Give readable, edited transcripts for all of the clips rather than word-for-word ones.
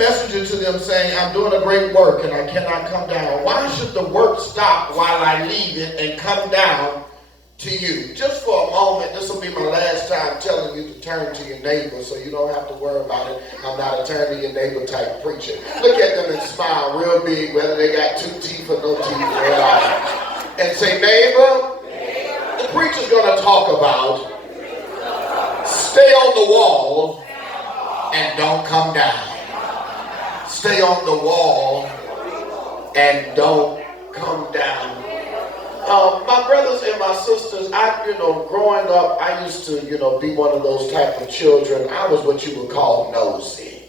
Messenger to them saying, I'm doing a great work and I cannot come down. Why should the work stop while I leave it and come down to you? Just for a moment, this will be my last time telling you to turn to your neighbor so you don't have to worry about it. I'm not a turn to your neighbor type preacher. Look at them and smile real big, whether they got 2 teeth or no teeth. And say, neighbor, the preacher's going to talk about stay on the wall and don't come down. Stay on the wall and don't come down. My brothers and my sisters, growing up, I used to, be one of those type of children. I was what you would call nosy.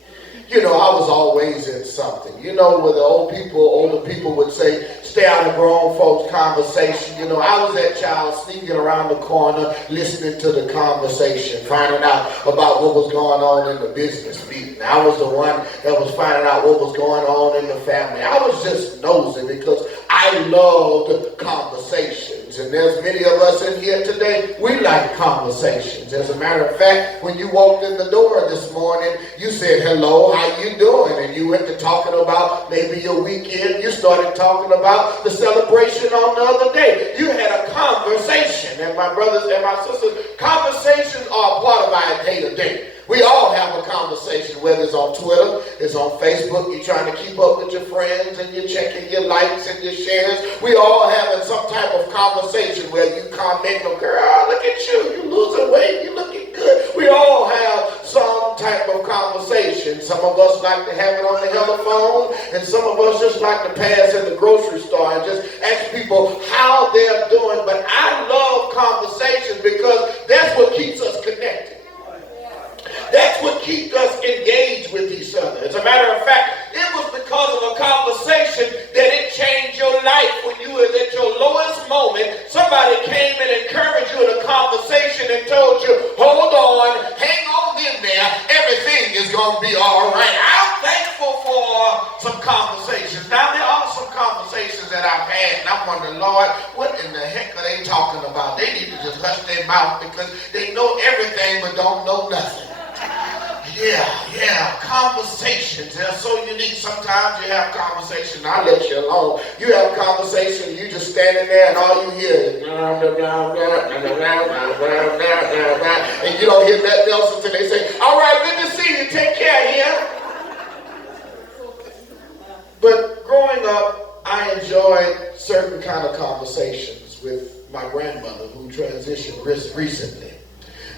I was always in something. Where the older people would say, stay out of grown folks' conversation. I was that child sneaking around the corner, listening to the conversation, finding out about what was going on in the business meeting. I was the one that was finding out what was going on in the family. I was just nosy because I loved conversations. And there's many of us in here today, we like conversations. As a matter of fact, when you walked in the door this morning, you said, hello, how you doing? And you went to talking about maybe your weekend. You started talking about the celebration on the other day. You had a conversation. And my brothers and my sisters, conversations are a part of our day-to-day. We all have a conversation, whether it's on Twitter, it's on Facebook, you're trying to keep up with your friends and you're checking your likes and your shares. We all having some type of conversation where you comment, girl, look at you, losing weight, you looking good. We all have some type of conversation. Some of us like to have it on the telephone, and some of us just like to pass in the grocery store and just ask people how they're doing. But I love conversations because that's what keeps us connected. That's what keeps us engaged with each other. As a matter of fact, it was because of a conversation that it changed your life. When you were at your lowest moment, somebody came and encouraged you in a conversation and told you, hold on, hang on in there, everything is going to be all right. I'm thankful for some conversations. Now, there are some conversations that I've had, and I'm wondering, Lord, what in the heck are they talking about? They need to just hush their mouth because they know everything but don't know nothing. Yeah, conversations. They're so unique. Sometimes you have conversations, I'll let you alone. You have conversations, you just standing there and all you hear is and you don't hear nothing else until they say, all right, good to see you, take care here. But growing up, I enjoyed certain kind of conversations with my grandmother who transitioned recently.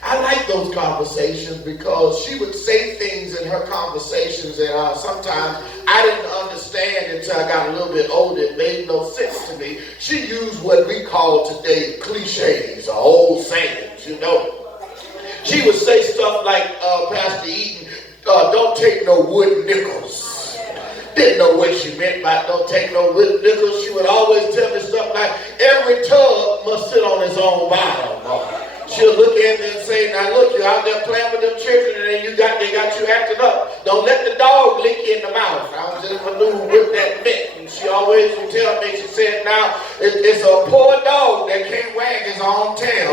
I like those conversations because she would say things in her conversations that sometimes I didn't understand until I got a little bit older. It made no sense to me. She used what we call today cliches or old sayings, She would say stuff like, Pastor Eaton, don't take no wooden nickels. Didn't know what she meant by don't take no wooden nickels. She would always tell me stuff like, every tub must sit on its own bottom. She'll look at me and say, now look, you're out there playing with them children and they got you acting up. Don't let the dog lick you in the mouth. I just knew what that meant. And she always would tell me, she said, now, it's a poor dog that can't wag his own tail.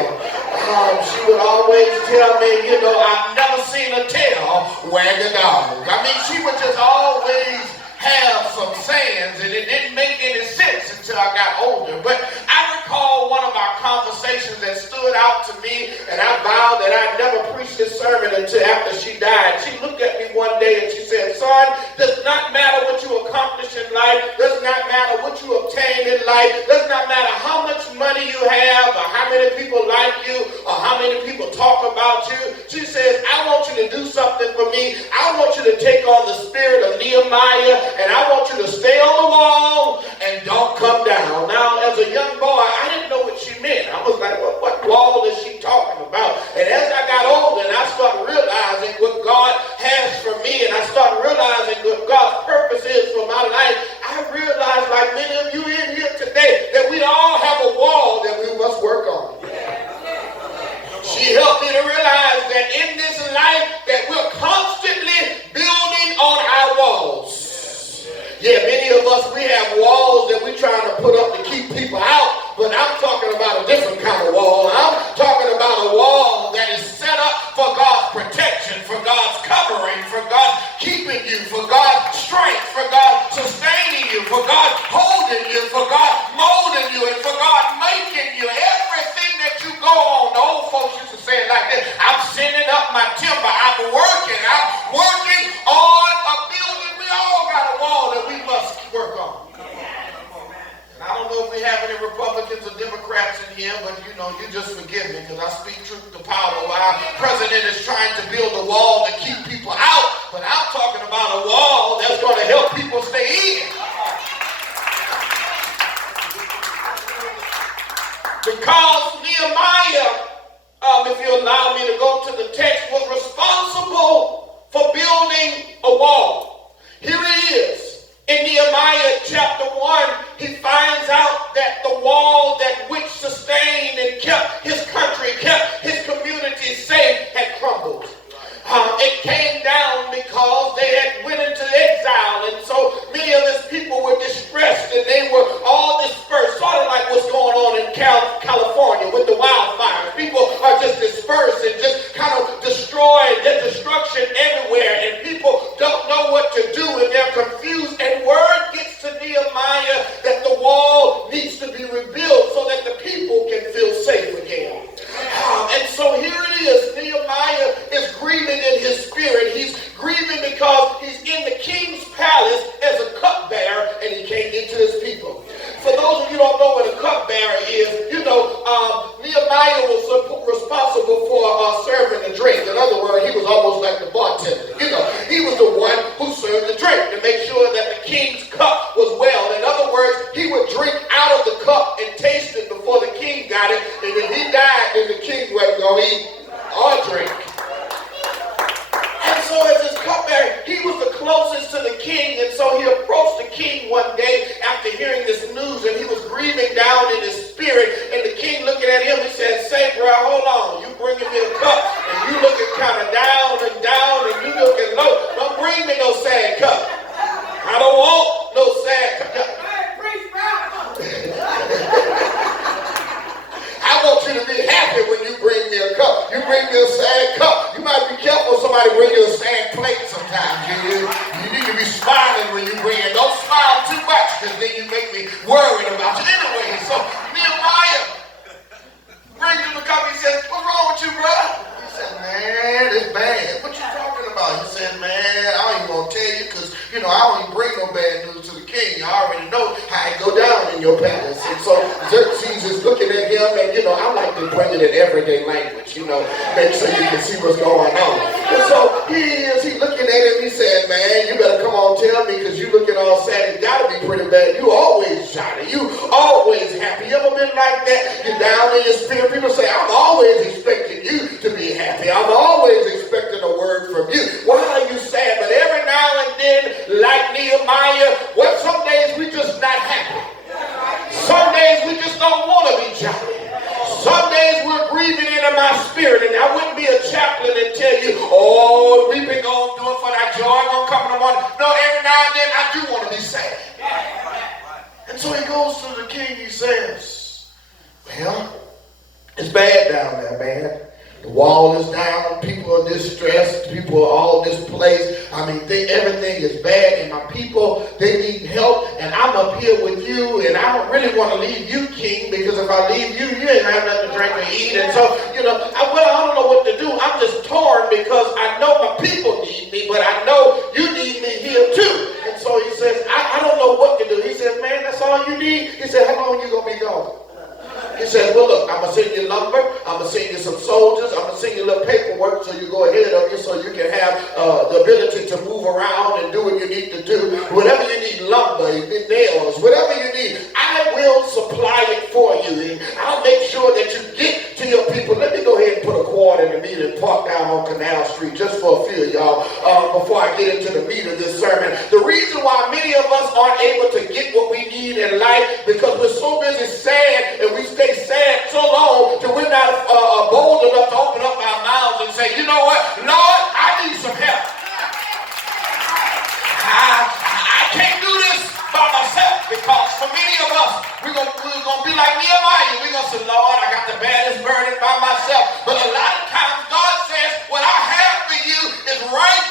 She would always tell me, I've never seen a tail wag a dog. She would just always have some sayings, and it didn't make any sense until I got older. But I recall one of our conversations that stood out to me, and I vowed that I'd never preach this sermon until after she died. She looked at me one day and she said, son, does not matter what you accomplish in life, does not matter what you obtain in life, does not matter how much money you have or how many people like you or how many people talk about you. She says, I want you to do something for me. I want you to take on the spirit of Nehemiah, and I want you to stay on the wall and don't come down. Now, as a young boy, I didn't know what she meant. I was like, what wall is she talking about? And as I got older and I started realizing what God has for me, and I started realizing what God's purpose is for my life, I realized, like many of you in here today, that we all have a wall that we must work on. She helped me to realize that in this life that we're constantly building on our walls. Yeah, many of us, we have walls that we're trying to put up to keep people out, but I'm talking about a different kind of wall. I'm talking about a wall that is set up for God's protection, for God's covenant. covering, for God keeping you, for God's strength, for God sustaining you, for God holding you, for God molding you, and for God making you. Everything that you go on, the old folks used to say it like this: I'm sending up my timber. I'm working on a building. We all got a wall that we must work on. I don't know if we have any Republicans or Democrats in here, but you just forgive me because I speak truth to power. Our president is trying to build a wall to keep people out, but I'm talking about a wall that's going to help people stay in. Because Nehemiah, if you allow me to go to the text, was responsible for building a wall. Here it is. In Nehemiah Chapter 1, he finds out that the wall that which sustained and kept his country, kept his community safe, had crumbled. It came down because they had went into exile, and so many of his people were distressed, and they were all dispersed, sort of like what's going on in California with the wildfires. People are just dispersed and just kind of destroyed. There's destruction everywhere, and people don't know what to do, and they're confused. And word gets to Nehemiah that the wall needs to be rebuilt so that the people can feel safe again. And so here it is. Nehemiah is grieving in his spirit. He's grieving because he's in the king's palace as a cupbearer, and he can't get to his people. For those of you who don't know what a cupbearer is, Nehemiah was responsible for serving the drink. In other words, he was almost like the bartender. He was the one who served the drink to make sure that the king's cup was well. In other words, he would drink out of the cup and taste it before the king got it. And if he died, then the king wasn't going to eat or drink. And so as his cupbearer, he was the closest to the king. And so he approached the king one day after hearing this news, and he was grieving down in his spirit. And the king looking at him, he said, "Say, bro, hold on. You bringing me a cup, and you looking kind of down, and you looking low. Don't bring me no sad cup. I don't want no sad cup. I want you to be happy when you bring me a cup. You bring me a sad cup. You might be careful somebody bring you a sad plate sometimes. You need to be smiling when you bring it. Don't smile too much because then you make me worried about you. Anyway, so Nehemiah brings him a cup. He says, "What's wrong with you, bro?" He said, "Man, it's bad." "What you talking about?" He said, "Man, I ain't even going to tell you because, I don't even bring no bad news to the king. I already know how it go down in your palace." And so Xerxes is looking at him, and, I like to bring it in everyday language, make sure you can see what's going on. And so he looking at him, he said, "Man, you better come on, tell me, because you looking all sad. It got to be pretty bad. You always shiny. You always happy. You ever been like that? You're down in your spirit. People say, I'm always expecting you to be happy. I'm always expecting a word from you. Why are you sad?" But every now and then, like Nehemiah, some days we just not happy. Some days we just don't want to be jolly. Some days we're grieving into my spirit, and I wouldn't be a chaplain and tell you, "Oh, weeping gonna do it for that joy gonna come in the morning." No, every now and then I do want to be sad. And so he goes to the king. He says, "Well, it's bad down there, man. The wall is down. People are distressed. People are all displaced. Everything is bad, and my people, they need help. And I'm up here with you, and I don't really want to leave you, king, because if I leave you, you ain't have nothing to drink or eat. And so, I don't know what to do. I'm just torn because I know my people need me, but I know you need me here too." And so he says, I don't know what to do. He says, "Man, that's all you need?" He said, "How long you going to be gone?" He said, "Well, look, I'm going to send you lumber. I'm going to send you some soldiers. I'm going to send you a little paperwork so you go ahead of you so you can have the ability to move around and do what you need to do. Whatever you need, lumber, nails, whatever you need, I will supply it for you. And I'll make sure that you get to your people." Let me go ahead and put a quad in the meat and park down on Canal Street just for a few of y'all before I get into the meat of this sermon. The reason why many of us aren't able to get what we need in life because we're so busy sad, and we stay sad so long till we're not bold enough to open up our mouths and say, "You know what, Lord, I need some help. I can't do this by myself," because for many of us, we're gonna be like Nehemiah. We're gonna say, "Lord, I got the baddest burden by myself." But a lot of times God says, what I have for you is right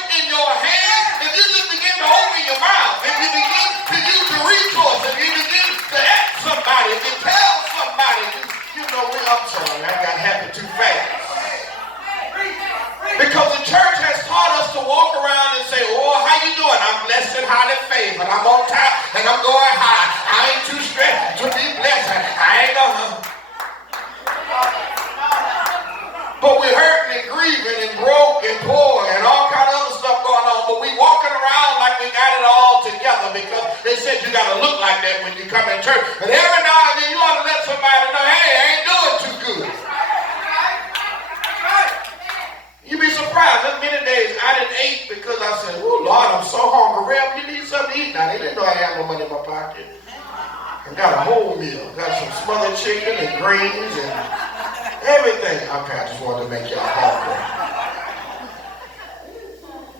They said you got to look like that when you come in church. But every now and then you ought to let somebody know, hey, I ain't doing too good. You'd be surprised. There's many days I didn't eat because I said, oh, Lord, I'm so hungry. Rep, you need something to eat. Now, they didn't know I had no money in my pocket. I got a whole meal. Got some smothered chicken and greens and everything. Okay, I just wanted to make y'all hungry.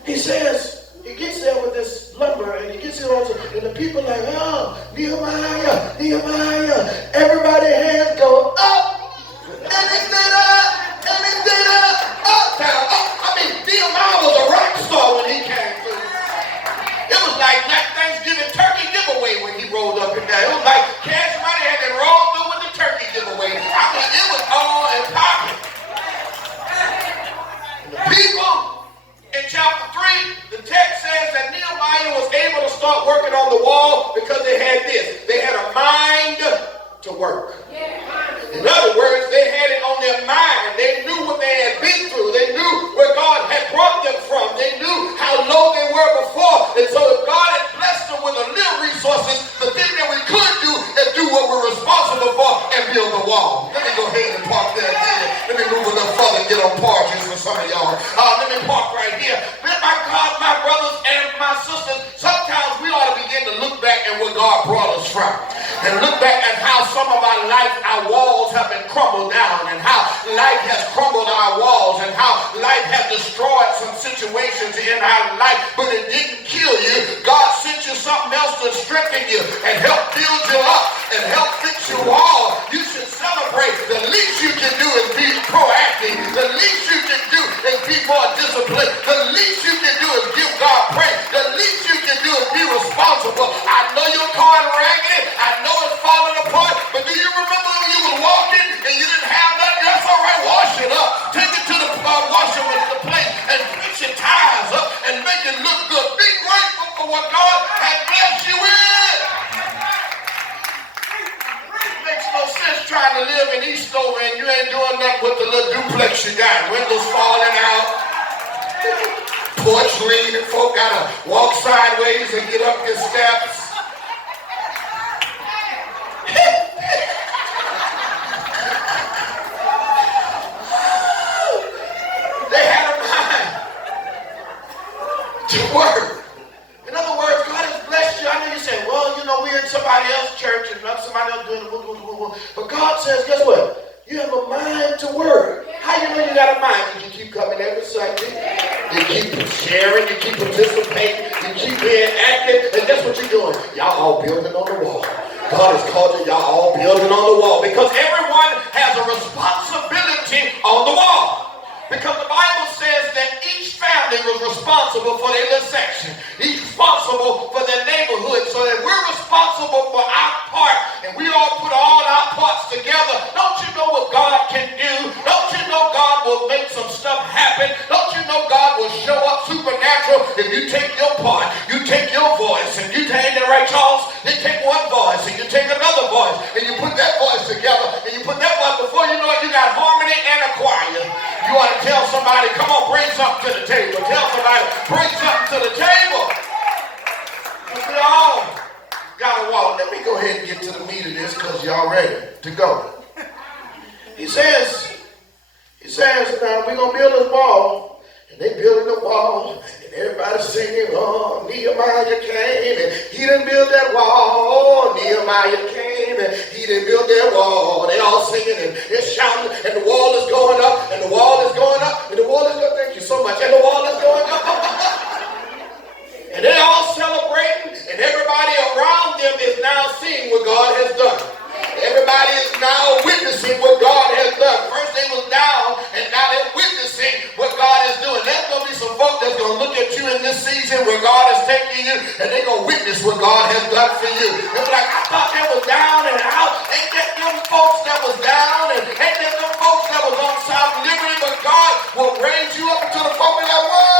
He says, he gets there with this lumber and he gets it on, and the people are like, oh, Nehemiah, Nehemiah. Everybody hands go up. And they stood up. And they stood up. Uptown. I mean, Nehemiah was a rock star when he came through. It was like that Thanksgiving turkey giveaway when he rolled up in there. It was like Cash Money had to roll through with the turkey giveaway. I mean, it was on and popping. And the people in chapter 3, the text says that Nehemiah was able to start working on the wall because they had this. They had a mind to work. In other words, they had it on their mind. They knew what they had been through. They knew where God had brought them from. They knew how low they were before. And so if God had blessed them with a little resources, the thing that we could do is do what we're responsible for and build the wall. Let me go ahead and park there again. Let me move a little further and get on parties for some of y'all. Let me park right here. But my God, my brothers and my sisters, sometimes we ought to begin to look back at where God brought us from. And look back at how some of our life, our walls have been crumbled down, and how life has crumbled our walls, and how life has destroyed some situations in our life, but it didn't kill you. God sent you something else to strengthen you and help build you up and help fix your wall. You should celebrate. The least you can do is be proactive. The least you can do is be more disciplined. The least you can do is give God praise. The least you can do is be responsible. I know your car is raggedy. I know it's falling apart, but do you remember when you were walking and you didn't have nothing? That's all right. Wash it up. Take it to the washer with the plate and fix your tires up and make it look good. Be grateful for what God has blessed you with. It makes no sense trying to live in Eastover and you ain't doing nothing with the little duplex you got. Windows falling out, porch leaning, folk gotta walk sideways and get up your steps. They had a mind to work. In other words, God has blessed you. I know you say, well, you know, we're in somebody else's church and not somebody else doing it. But God says, guess what? You have a mind to work. How you know you got a mind? Did you keep coming every Sunday? You keep sharing, you keep participating, you keep being active, and guess what you're doing? Y'all all building on the wall. God has called you, y'all all building on the wall, because everyone has a responsibility on the wall. Because the Bible says that each family was responsible for their little section. Each responsible for their neighborhood. So that we're responsible for our part, and we all put all our parts together. Don't you know what God can do? Don't you know God will make some stuff happen? Don't you know God will show up supernatural if you take your part, you take your voice, and you take that right, Charles? You take one voice, and you take another voice, and you put that voice together, and you put that voice, before you know it, you got harmony and a choir. You ought to tell somebody, come on, bring something to the table. Tell somebody, bring something to the table. We all got to walk. Let me go ahead and get to the meat of this because y'all ready to go. He says, now we're going to build this wall. And they building the wall. And everybody's singing, oh, Nehemiah came and he didn't build that wall. Oh, Nehemiah came and he didn't build that wall. They all singing and they're shouting and the wall is going up and the wall is going up and the wall is going up. Thank you so much. And the wall is going up. And they all celebrating and everybody around them is now seeing what God has done. Everybody is now witnessing what God has done. First they was down, and now they're witnessing what God is doing. There's going to be some folk that's going to look at you in this season where God is taking you, and they're going to witness what God has done for you. They'll be like, I thought that was down and out. Ain't that them folks that was down, and ain't that them folks that was on South Liberty, but God will raise you up to the folk and like, whoa!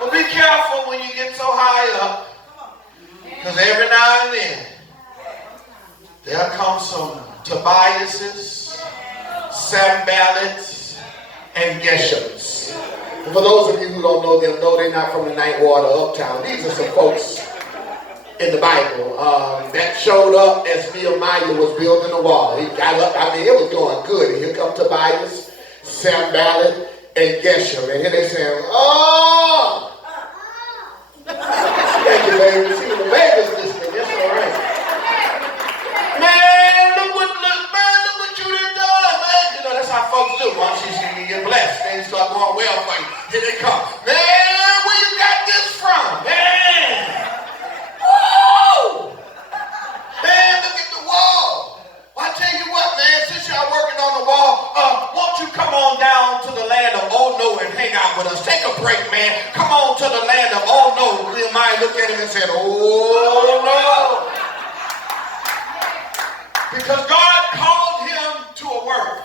But be careful when you get so high up, because every now and then there come some Tobiases, Sanballats, and Geshems. For those of you who don't know them, no, they're not from the Ninth Ward or Uptown. These are some folks in the Bible that showed up as Nehemiah was building the wall. He got up, I mean, it was going good. And here come Tobias, Sanballat, and Geshem. And here they saying, oh! Thank you, baby. See, the baby's listening. That's all right. Man, look what you done done, man. You know, that's how folks do. Once you get blessed, things start going well for you. Here they come. Man, where you got this from? Man! Woo! Man, look at the wall. Well, I tell you what, man, since y'all working on the wall, won't you come on down to the land of Oh No and hang out with us? Take a break, man. Come on to the land of Oh No. Nehemiah looked at him and said, oh no. Because God called him to a work.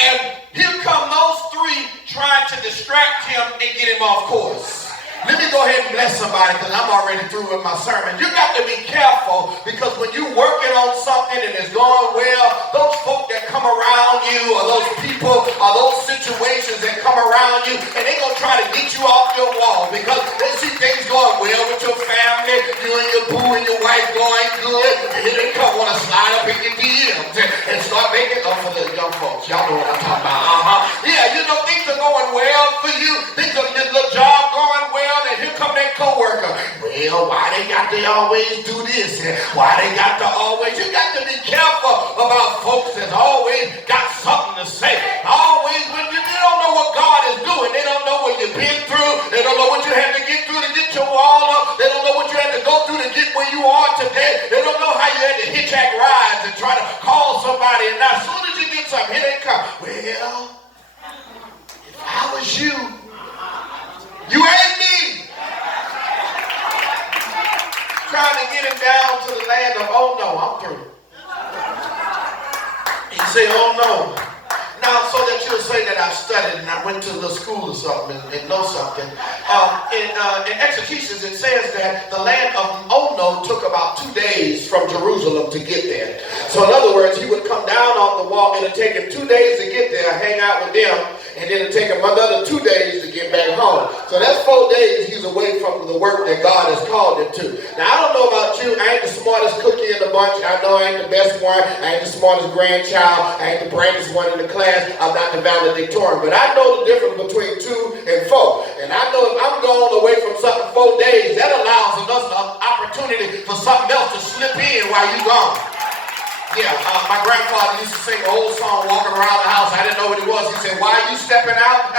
And here come those three trying to distract him and get him off course. Let me go ahead and bless somebody because I'm already through with my sermon. You got to be careful because when you're working on something and it's going well, those folk that come around you or those people or those situations that come around you and they're going to try to get you off your wall because they see things going well with your family, you and your boo and your wife going good, and here they come want to slide up in your DMs and start making up for the young folks. Y'all know what I'm talking about. Yeah, you know, things are going well for you. Things are your little job going well. And here come that coworker. Well, why they got to always do this? And why they got to always? You got to be careful about folks that always got something to say. Always, when they don't know what God is doing. They don't know what you've been through. They don't know what you had to get through to get your wall up. They don't know what you had to go through to get where you are today. They don't know how you had to hitchhike rides and try to call somebody. And now, as soon as you get something, here they come. Well, if I was you, you ain't me. Trying to get him down to the land of, oh no, I'm through. He said, oh no. Now, so that you'll say that I studied and I went to the school or something and know something. In Executions, it says that the land of Ono took about 2 days from Jerusalem to get there. So in other words, he would come down off the wall. It'll take him 2 days to get there, hang out with them, and then it'll take him another 2 days to get back home. So that's 4 days he's away from the work that God has called him to. Now, I don't know about you. I ain't the smartest cookie in the bunch. I know I ain't the best one. I ain't the smartest grandchild. I ain't the brightest one in the class. I'm not the valedictorian, but I know the difference between 2 and 4. And I know if I'm going away from something 4 days, that allows us an opportunity for something else to slip in while you're gone. Yeah, my grandfather used to sing an old song walking around the house. I didn't know what it was. He said, why are you stepping out?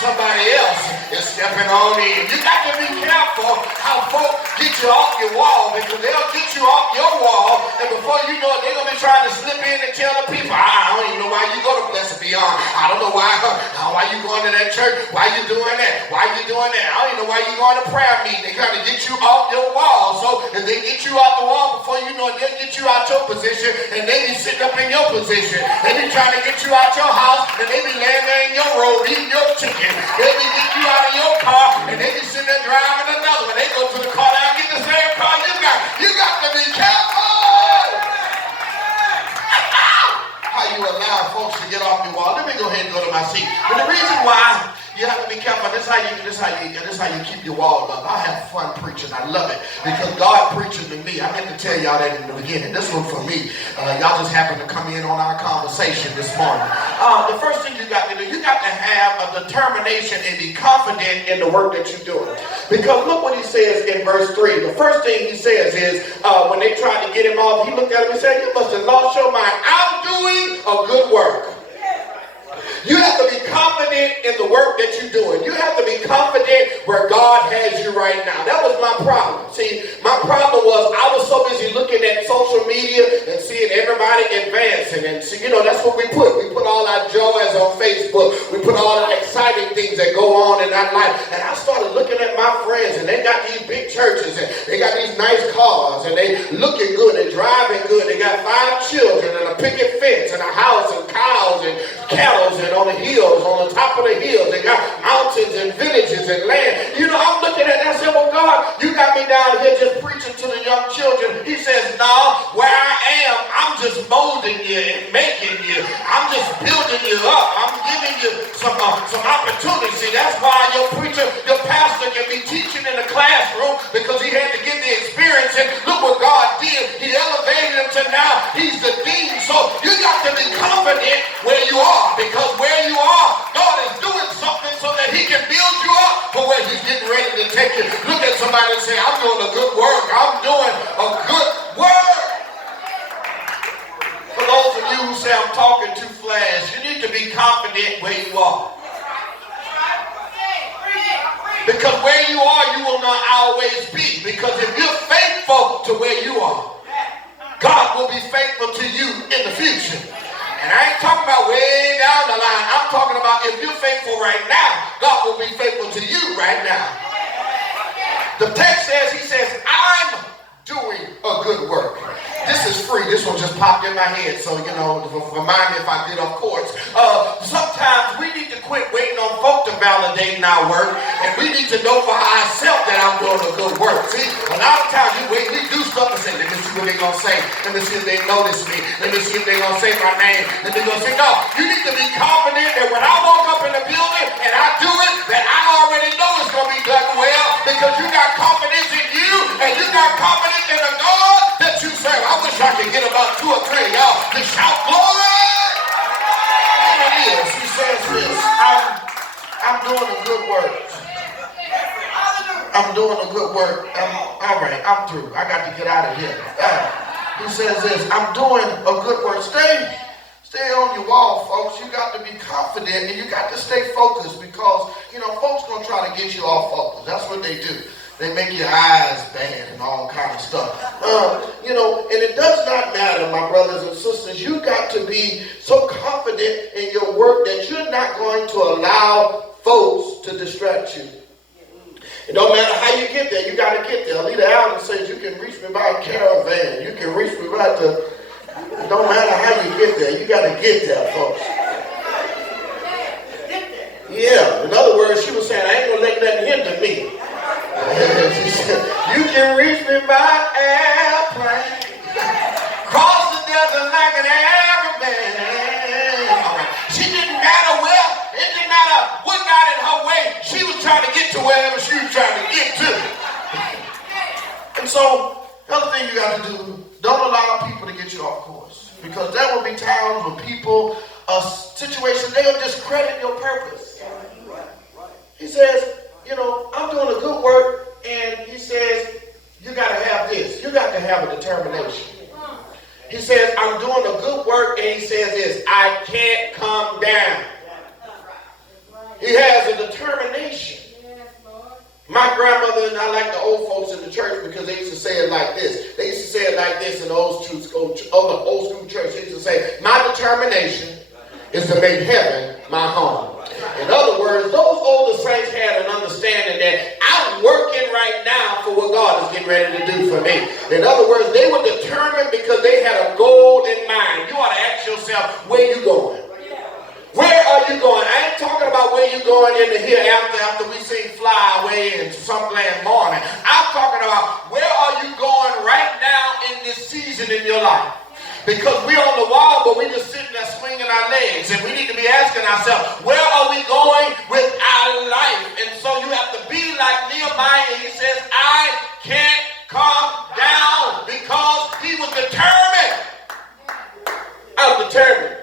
Somebody else is stepping on in. You got to be careful how folk get you off your wall because they'll get you off your wall and before you know it, they're going to be trying to slip in and tell the people, I don't even know why you go to Blessed Beyond. I don't know why you going to that church. Why you doing that? Why you doing that? I don't even know why you going to prayer meeting. They're trying to get you off your wall. So if they get you off the wall before you know it, they'll get you out your position. And they be sitting up in your position. They be trying to get you out your house, and they be laying there in your road eating your chicken. They be getting you out of your car, and they be sitting there driving another one. They go to the car down, get the same car you got. You got to be careful. How you allow folks to get off your wall? Let me go ahead and go to my seat. But the reason why you have to be careful. This is how you keep your wall up. I have fun preaching. I love it because God preaching to me. I meant to tell y'all that in the beginning. This one for me. Y'all just happen to come in on our conversation this morning. The first thing you got to do, you got to have a determination and be confident in the work that you're doing. Because look what he says in verse 3. The first thing he says is when they tried to get him off, he looked at him and said, you must have lost your mind. I'm doing a good work. You have to be confident in the work that you're doing. You have to be confident where God has you right now. That was my problem. See, my problem was I was so busy looking at social media and seeing everybody advancing. And see, you know, that's what we put. We put all our joys on Facebook. We put all our exciting things that go on in our life. And I started looking at my friends, and they got these big churches, and they got these nice cars, and they looking good, and driving good. They got 5 children, and a picket fence, and a house, and cows, and cattle, and on the hills, on the top of the hills. They got mountains and villages and land. You know, I'm looking at that and saying, well, God, you got me down here just preaching to the young children. He says, no, where I am, I'm just molding you and making you. I'm just building you up. I'm giving you some some opportunities. See, that's why your preacher, your pastor can be teaching in the classroom, because he had to get the experience. And look what God did. He elevated him to now he's the dean. So you got to be confident where you are, because where you are, God is doing something so that he can build you up for where he's getting ready to take you. Look at somebody and say, I'm doing a good work. I'm doing a good work. For those of you who say I'm talking too fast, you need to be confident where you are. Because where you are, you will not always be. Because if you're faithful to where you are, God will be faithful to you in the future. And I ain't talking about way down the line. I'm talking about if you're faithful right now, God will be faithful to you right now. The text says, he says, I'm doing a good work. This is free. This one just popped in my head. So, remind me if I get off course. Sometimes we need to quit waiting on folk to validate our work. And we need to know for ourselves that I'm doing a good work. See, a lot of times we do stuff and say, let me see what they're going to say. Let me see if they notice me. Let me see if they're going to say my name. Let me go say, no, you need to be confident that when I walk up in the building and I do it, that I already know it's going to be done well, because you got confidence in you and you got confidence in the God that you serve. I wish I could get about 2 or 3 of y'all to shout glory. And it is. He says this. I'm doing a good work. I'm doing a good work. All right, I'm through. I got to get out of here. He says this. I'm doing a good work. Stay on your wall, folks. You got to be confident and you got to stay focused, because, folks going to try to get you off focus. That's what they do. They make your eyes bad and all kind of stuff. And it does not matter, my brothers and sisters. You got to be so confident in your work that you're not going to allow folks to distract you. It don't matter how you get there. You got to get there. Leader Allen says you can reach me by a caravan. You can reach me by it don't matter how you get there. You got to get there, folks. Yeah. In other words, she was saying, I ain't going to let nothing hinder me. She said, you can reach me by airplane, cross the desert like an Arab man. She didn't matter where, it didn't matter what got in her way. She was trying to get to wherever she was trying to get to. And so, the other thing you got to do, don't allow people to get you off course. Because there will be times when people, situations, they'll discredit your purpose. He says, I'm doing a good work, and he says, you got to have this. You got to have a determination. He says, I'm doing a good work, and he says this, I can't come down. He has a determination. My grandmother and I like the old folks in the church, because they used to say it like this. They used to say it like this in the old school church. They used to say, my determination is to make heaven my home. In other words, those older saints had an understanding that I'm working right now for what God is getting ready to do for me. In other words, they were determined because they had a goal in mind. You ought to ask yourself, where you going? Where are you going? I ain't talking about where you're going in the hereafter after we sing Fly Away and Some Glad Morning. I'm talking about where are you going right now in this season in your life? Because we're on the wall, but we're just sitting there swinging our legs. And we need to be asking ourselves, where are we going with our life? And so you have to be like Nehemiah. He says, I can't come down, because he was determined. I'm determined.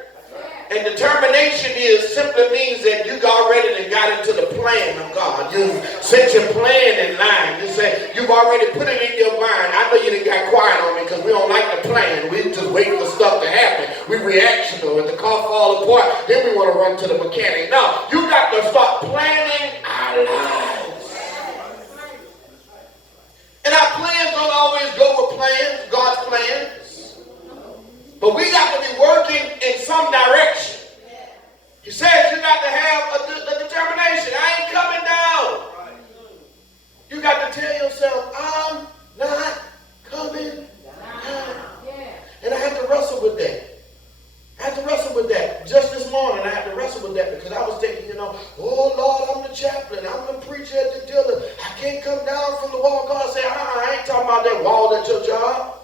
And determination simply means that you already got into the plan of God. You set your plan in line. You say, you've already put it in your mind. I know you didn't got quiet on me because we don't like the plan. We just wait for stuff to happen. We reactional. If the car fall apart, then we want to run to the mechanic. No, you got to start planning our lives. And our plans don't always go with plans, God's plans. But we got to be working in some direction. He says you got to have a determination. I ain't coming down. You got to tell yourself, I'm not coming down. And I had to wrestle with that. Just this morning, I had to wrestle with that, because I was thinking, oh, Lord, I'm the chaplain. I'm the preacher at the dealer. I can't come down from the wall. God said, I ain't talking about that wall at your job.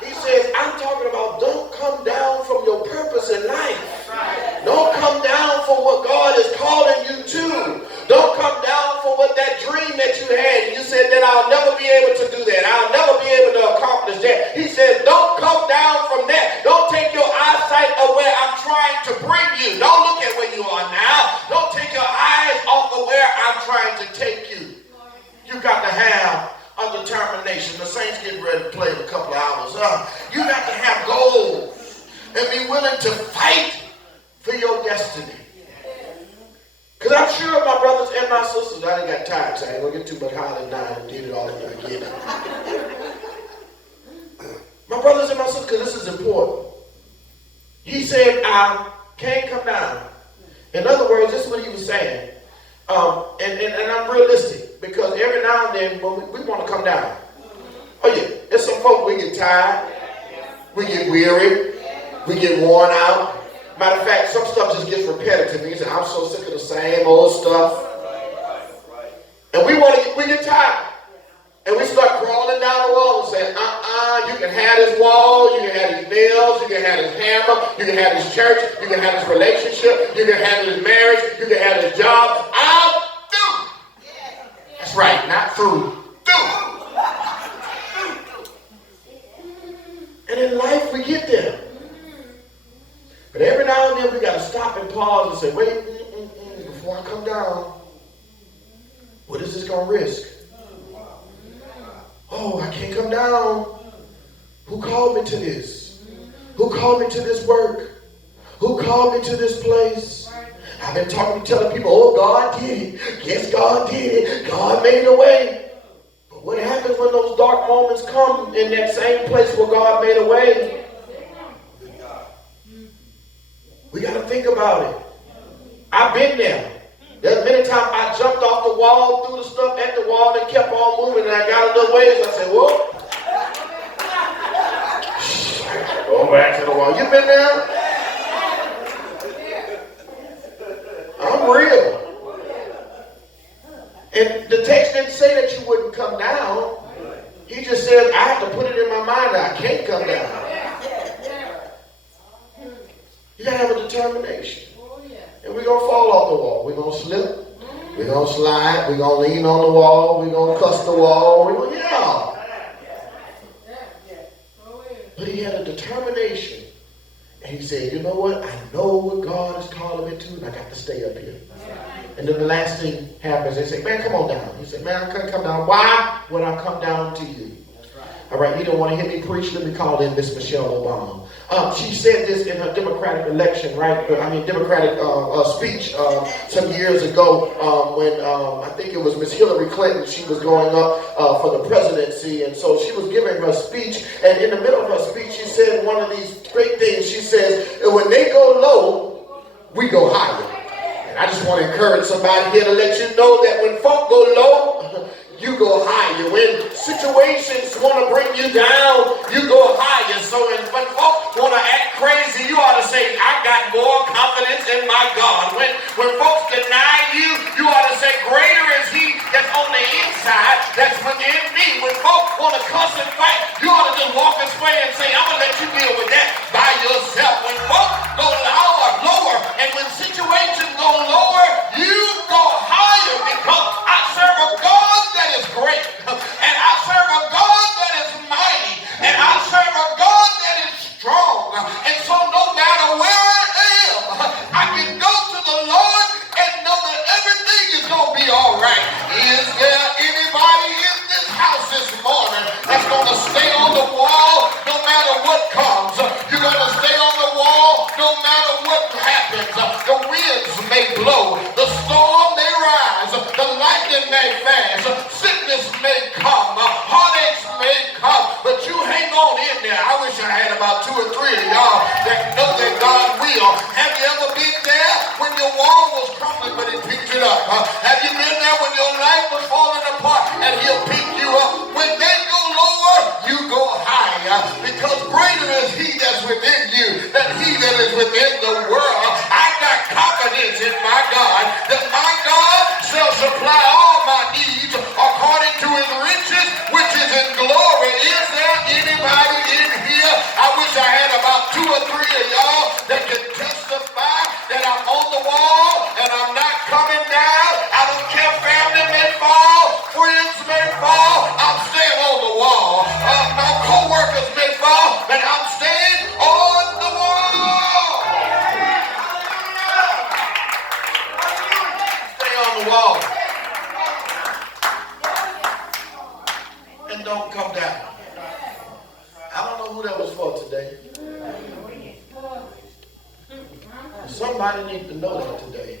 He says, I'm talking about don't come down from your purpose in life. Don't come down from what God has Because I'm sure my brothers and my sisters, I ain't got time, so I ain't going to get too much higher than 9 and did it all in the beginning. My brothers and my sisters, because this is important. He said, I can't come down. In other words, this is what he was saying. And I'm realistic, because every now and then when we want to come down. Oh yeah, there's some folks, we get tired, we get weary, we get worn out. Matter of fact, some stuff just gets repetitive. You say, I'm so sick of the same old stuff. And we get tired. And we start crawling down the wall and saying, you can have this wall, you can have his nails, you can have his hammer, you can have his church, you can have his relationship, you can have his marriage, you can have his job. I'm through. That's right, not through. Through. And in life, we get there. But every now and then, we got to stop and pause and say, wait, before I come down, what is this going to risk? Oh, I can't come down. Who called me to this? Who called me to this work? Who called me to this place? I've been telling people, oh, God did it. Yes, God did it. God made a way. But what happens when those dark moments come in that same place where God made a way? We got to think about it. I've been there. There's many times I jumped off the wall, threw the stuff at the wall, and kept on moving, and I got a little ways. I said, whoa. Go back to the wall. You been there? I'm real. And the text didn't say that you wouldn't come down. He just said, I have to put it in my mind that I can't come down. You got to have a determination. And we're going to fall off the wall. We're going to slip. We're going to slide. We're going to lean on the wall. We're going to cuss the wall. But he had a determination. And he said, you know what? I know what God is calling me to, and I got to stay up here. And then the last thing happens. They say, man, come on down. He said, man, I couldn't come down. Why would I come down to you? All right, you don't want to hear me preach? Let me call in Miss Michelle Obama. She said this in her Democratic election, Democratic speech some years ago when I think it was Miss Hillary Clinton. She was going up for the presidency, and so she was giving her speech. And in the middle of her speech, she said one of these great things. She says, when they go low, we go higher. And I just want to encourage somebody here to let you know that when folk go low, you go higher. When situations want to bring you down, you go higher. So when folks want to act crazy, you ought to say, I got more confidence in my God. When folks deny you, you ought to say, greater is he that's on the inside that's within me. When folks want to cuss and fight, you ought to just walk this way and say, I'm going to let you deal with that by yourself. When folks go lower, and when situations go lower, you go higher, because I serve a God that is great, and I serve a God that is mighty, and I serve a God that is strong. And so no matter where I am, I can go to the Lord and know that everything is going to be all right. Is there anybody in this house this morning that's going to stay on the wall no matter what comes? You're going to stay on the wall no matter what happens. The winds may blow, the storm may rise, the lightning may flash, sickness may come, heartaches may come, but you hang on in there. I wish I had about 2 or 3 of y'all that know that God will. Have you ever been there when your wall was crumbling but he picked it up? Have you been there when your life was falling apart and he'll pick you up? When they go lower, you go higher, because greater is he that's within you than he that is within the world. I got confidence in my God that my God shall supply all my needs according to his riches, which is in glory. Is there anybody in here? I wish I had about 2 or 3 of y'all that can testify that I'm on the wall and I'm not coming down. I don't care, family may fall, friends may fall, I'm staying on the wall. My co-workers may fall, but I'm staying on the wall. Stay on the wall. And don't come down. I don't know who that was for today. Somebody needs to know that today.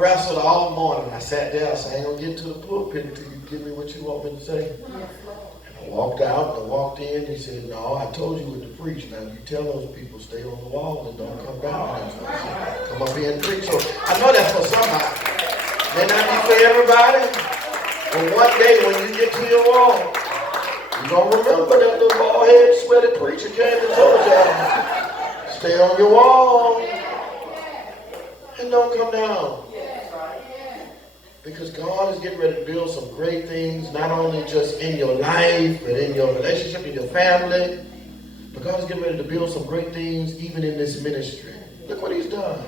wrestled all morning. I sat there. I said, I ain't going to get to the pulpit until you give me what you want me to say. I walked out and I walked in. He said, no, I told you what to preach. Now you tell those people stay on the wall and don't come down. Come up here and preach. So I know that's for somebody. May not be for everybody. But one day when you get to your wall, you're going to remember that little bald-headed, sweaty preacher came and told y'all, stay on your wall and don't come down. Because God is getting ready to build some great things, not only just in your life, but in your relationship, in your family. But God is getting ready to build some great things even in this ministry. Look what he's done.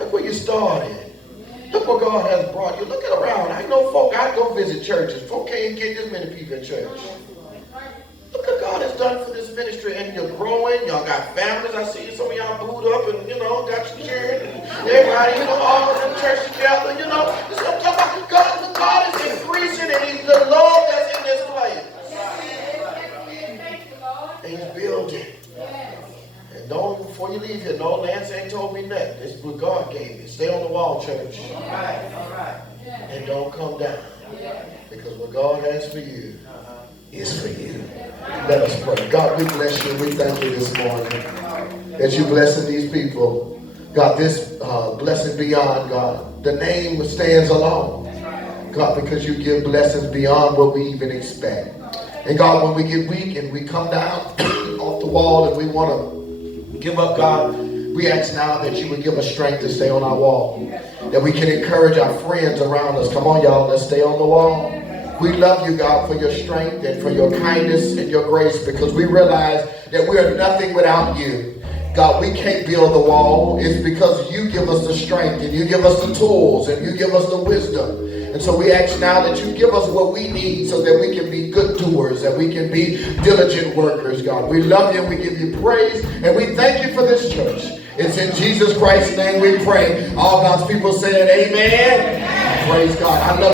Look where you started. Look what God has brought you. Look around. I know folk, I go visit churches. Folk can't get this many people in church. Look what God has done for this ministry, and you're growing. Y'all got families. I see some of y'all booed up and, got your children and everybody, all in church together, This is what I'm talking about. God is increasing, and he's the Lord that's in this place. And he's building. And don't, before you leave here, no, Lance ain't told me nothing. This is what God gave me. Stay on the wall, church. All right. And don't come down. Because what God has for you is for you. Let us pray. God, we bless you. We thank you this morning that you blessing these people. God, this blessing beyond, God. The name stands alone. God, because you give blessings beyond what we even expect. And God, when we get weak and we come down off the wall and we want to give up, God, we ask now that you would give us strength to stay on our wall. That we can encourage our friends around us. Come on, y'all, let's stay on the wall. We love you, God, for your strength and for your kindness and your grace, because we realize that we are nothing without you. God, we can't build the wall. It's because you give us the strength and you give us the tools and you give us the wisdom. And so we ask now that you give us what we need so that we can be good doers, that we can be diligent workers, God. We love you and we give you praise, and we thank you for this church. It's in Jesus Christ's name we pray. All God's people said amen. Praise God. I love